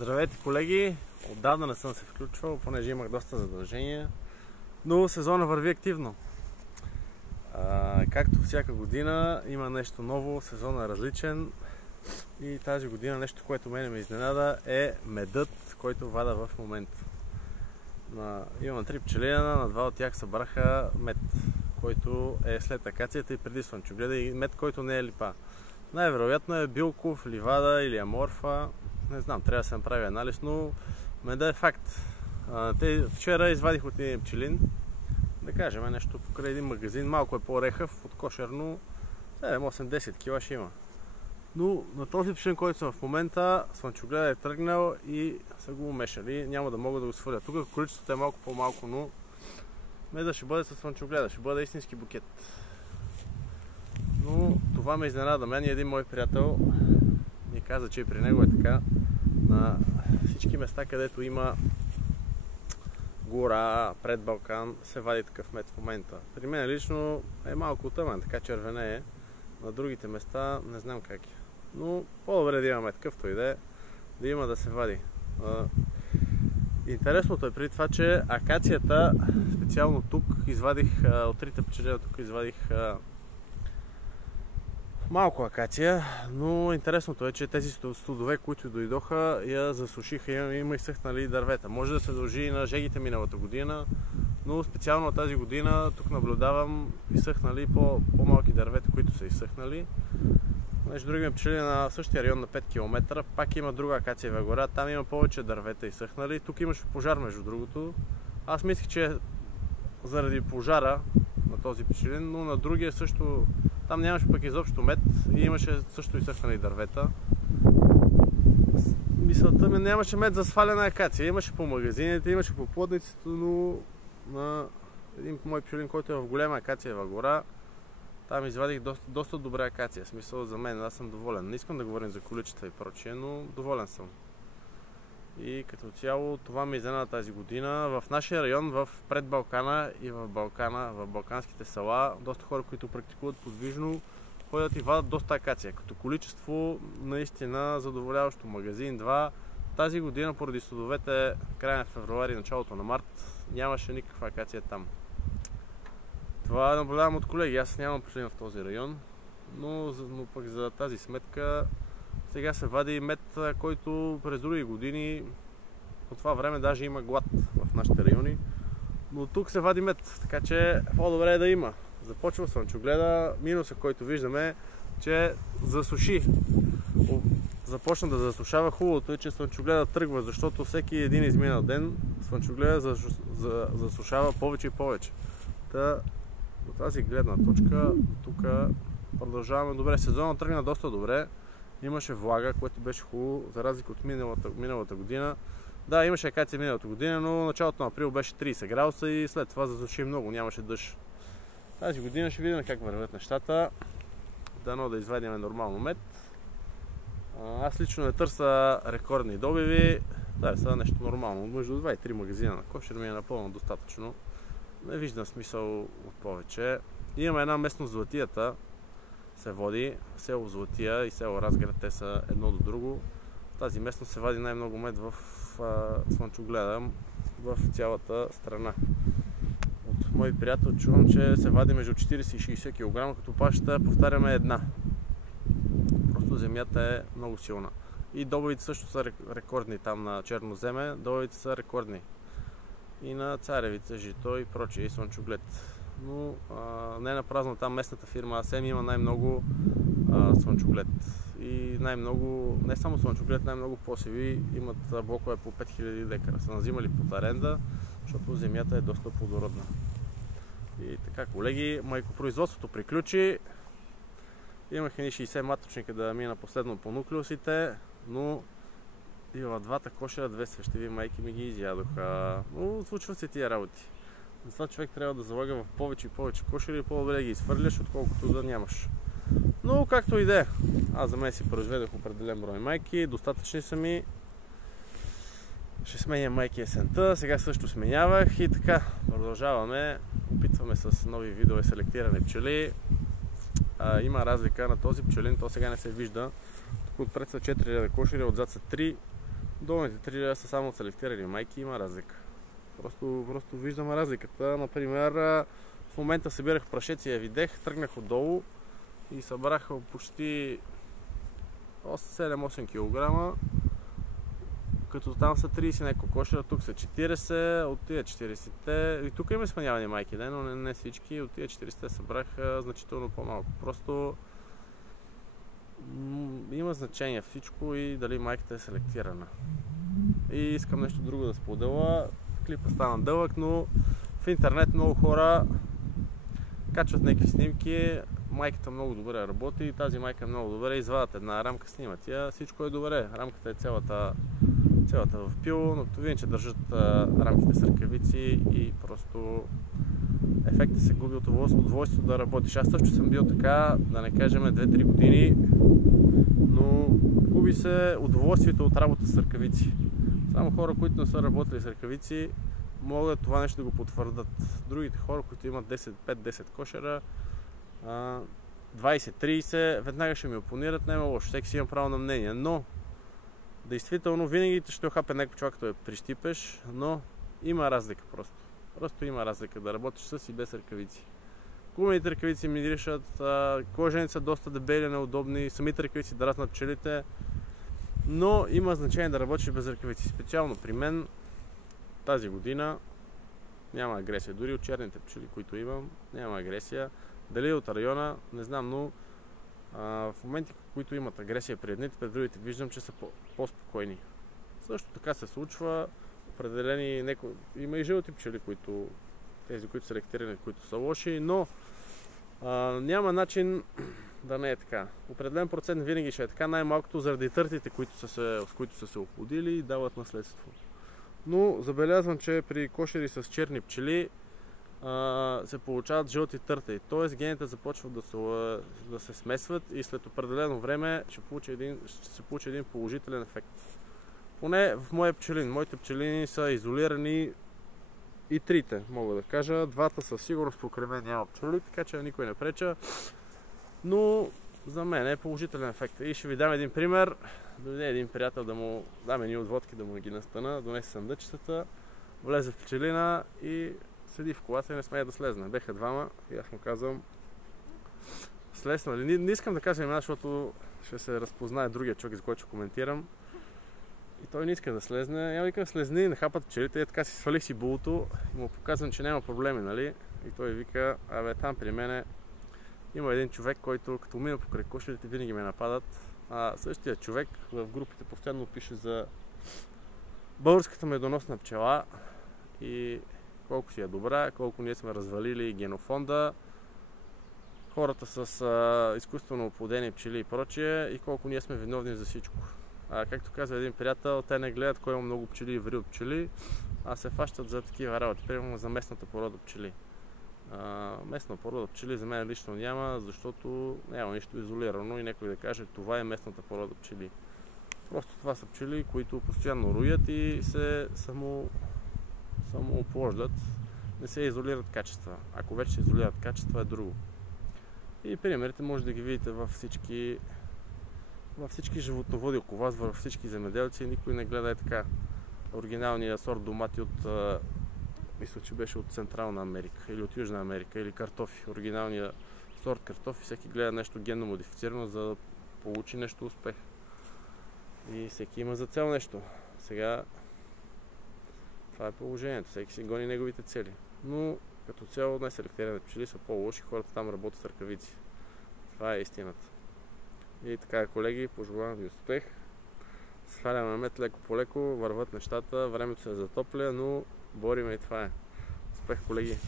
Здравейте, колеги! Отдавна не съм се включвал, понеже имах доста задължения, но сезона върви активно. Както всяка година има нещо ново, сезонът е различен и тази година нещо, което мене ме изненада, е медът, който вада в момента. Имам 3 пчелина, на 2 от тях събраха мед, който е след акацията и преди слънчогледа, и мед, който не е липа. Най-вероятно е билков, ливада или аморфа. Не знам, трябва да се направи анализ, но меда е факт. Вчера извадих от един пчелин, да кажем нещо покрай един магазин, малко е по-рехав от кошерно, 7-8-10 кила ще има. Но на този пчелин, който съм в момента, слънчогледа е тръгнал и са го умешали, няма да мога да го сваля. Тук количеството е малко по-малко, но меда ще бъде със слънчогледа, ще бъде истински букет. Но това ме изненада мен и един мой приятел ми каза, че и при него е така. На всички места, където има гора, пред Балкан, се вади такъв мед в момента. При мен лично е малко тъмен, така червене е. На другите места не знам как е. Но по-добре да има мед, какъвто и да е, да има да се вади. Интересното е при това, че акацията, специално тук, извадих от трите пчелина, тук извадих малко акация, но интересното е, че тези студове, които дойдоха, я засушиха и има изсъхнали дървета. Може да се дължи и на жегите миналата година, но специално тази година тук наблюдавам изсъхнали по-малки дървета, които са изсъхнали. Между другите пчели на същия район на 5 км, пак има друга акациева гора, там има повече дървета изсъхнали. Тук имаше пожар, между другото. Аз мислих, че заради пожара на този пчелин, но на другия също там нямаше пък изобщо мед и имаше също изсъхнали дървета. Мисълта ми, нямаше мед за свалена акация. Имаше по магазините, имаше по плодниците, но на един мой пчелин, който е в голема акациева гора, там извадих доста добра акация. В смисъл за мен, аз съм доволен. Не искам да говорим за количества и прочие, но доволен съм. И като цяло това ме изненада тази година. В нашия район, в пред Балкана и в Балкана, в балканските села, доста хора, които практикуват подвижно, ходят и вадат доста акация. Като количество наистина задоволяващо, магазин 2. Тази година поради студовете, края на февруари, началото на март, нямаше никаква акация там. Това наблюдавам от колеги. Аз нямам пчелин в този район, но пък за тази сметка сега се вади мед, който през други години по това време даже има глад в нашите райони. Но тук се вади мед, така че по-добре е да има. Започва слънчогледа, минуса, който виждаме, че засуши. Започна да засушава. Хубавото е, че слънчогледа тръгва, защото всеки един изминал ден слънчогледа засушава повече и повече. От тази гледна точка, тук продължаваме добре. Сезонът тръгна доста добре. Имаше влага, което беше хубаво, за разлика от миналата година. Да, имаше акация миналата година, но началото на април беше 30 градуса и след това засуши много, нямаше дъжд. Тази година ще видим как вървят нещата. Дано да извадим нормално мед. Аз лично не търся рекордни добиви. Да, са нещо нормално. Между 2 и 3 магазина на кошер ми е напълно достатъчно. Не виждам смисъл от повече. Имаме една местност Златията, се води, село Златия и село Разград, те са едно до друго. В тази местност се вади най-много мед в слънчогледа в цялата страна. От мой приятел чувам, че се вади между 40 и 60 кг, като пащата повтаряме една. Просто земята е много силна. И добивите също са рекордни там на черноземе, добивите са рекордни. И на царевица, жито и прочее, и слънчоглед. Но не на празно там местната фирма АСЕМ има най-много слънчоглед. И най-много, не само слънчоглед, най-много посеви имат блокове по 5000 декара. Са назимали под аренда, защото земята е доста плодородна. И така, колеги, майкопроизводството приключи. Имах едни 60 маточника да мина последно по нуклеусите, но и в двата кошера 2 свещеви майки ми ги изядоха. Но случват се тия работи. Затова човек трябва да залага в повече и повече кошери и по-добре да ги изхвърляш, отколкото да нямаш. Но както и да е. Аз за мен си произведох определен брой майки, достатъчни са ми. Ще сменя майки есента, сега също сменявах и така. Продължаваме, опитваме с нови видове селектирани пчели. Има разлика на този пчелин, то сега не се вижда. Тук отпред са 4 ряда кошери, отзад са 3. Долните 3 лева са само селектирани майки, има разлика. Просто виждам разликата. Например, в момента събирах прашеци, я видех, тръгнах отдолу и събрах почти 7-8 кг, като там са 30 няколко кошера, тук са 40, от тия 40-те, и тук има сманявани майки, но не всички, от тия 40-те събрах значително по-малко. Просто има значение всичко и дали майката е селектирана. И искам нещо друго да споделя. Клипът стана дълъг, но в интернет много хора качват някакви снимки. Майката много добре работи, тази майка много добре, извадят една рамка, снимат я, всичко е добре. Рамката е цялата в пил, но като видим, че държат рамките с ръкавици и просто ефектът се губи от удоволствието да работиш. Аз също съм бил така, да не кажем 2-3 години, но губи се удоволствието от работа с ръкавици. Само хора, които не са работили с ръкавици, могат това нещо да го потвърдат. Другите хора, които имат 5-10 кошера, 20-30, веднага ще ми опонират, няма лошо, всеки си има право на мнение, но действително винаги ще охапе някакъв човек, като я прищипеш, но има разлика просто. Просто има разлика да работиш с и без ръкавици. Гумените ръкавици ми дишат, кожените са доста дебели, неудобни, самите ръкавици дразнат пчелите, но има значение да работиш без ръкавици. Специално при мен тази година няма агресия. Дори от черните пчели, които имам, няма агресия. Дали от района, не знам, но в моменти, в които имат агресия при едните, пред другите виждам, че са по-спокойни. Също така се случва, определени има и жълти пчели, тези, които са селектирани, които са лоши, но няма начин да не е така. Определен процент винаги ще е така, най-малкото заради търтите, с които са се оплодили и дават наследство. Но забелязвам, че при кошери с черни пчели се получават жълти търтеи, т.е. гените започват да се смесват и след определено време ще се получи един положителен ефект. Поне в моя пчелин. Моите пчелини са изолирани и трите, мога да кажа. Двата със сигурност покрай мен няма пчели, така че никой не преча. Но за мен е положителен ефект. И ще ви дам един пример. Дойде един приятел да му даме ни от водки, да му ги настана, донесе съндъчетата, влезе в пчелина и седи в колата и не смее да слезне. Беха двама и аз му казвам, слез, нали? Не искам да кажа имена, защото ще се разпознае другия човек, за който ще коментирам. И той не иска да слезне. Я викам, слезни, нахапат пчелите. И така си свалих си булото и му показвам, че няма проблеми, нали? И той вика, там при мене има един човек, който като мина покрай кошерите винаги ме нападат. Същия човек в групите постоянно пише за българската медоносна пчела и колко си е добра, колко ние сме развалили генофонда, хората с изкуствено оплодени пчели и прочие и колко ние сме виновни за всичко. Както каза един приятел, те не гледат кой има много пчели и ври от пчели, а се фащат за такива работи, примерно за местната порода пчели. Местна порода пчели за мен лично няма, защото няма нищо изолирано и някой да каже, това е местната порода пчели. Просто това са пчели, които постоянно роят и се самооплождат, не се изолират качества. Ако вече се изолират качества, е друго. И примерите може да ги видите във всички животноводи около вас, във всички земеделци. Никой не гледа така. Оригиналния сорт домати от, мисля, че беше от Централна Америка или от Южна Америка, или картофи. Оригиналния сорт картофи, всеки гледа нещо генно модифицирано, за да получи нещо успех. И всеки има за цел нещо. Сега това е положението, всеки си гони неговите цели. Но като цяло неселектираните пчели са по-лоши, хората там работят с ръкавици. Това е истината. И така, колеги, пожелавам ви успех. Сваляме мед леко по леко, върват нещата, времето се затопля, но бориме и това е. Успех, колеги!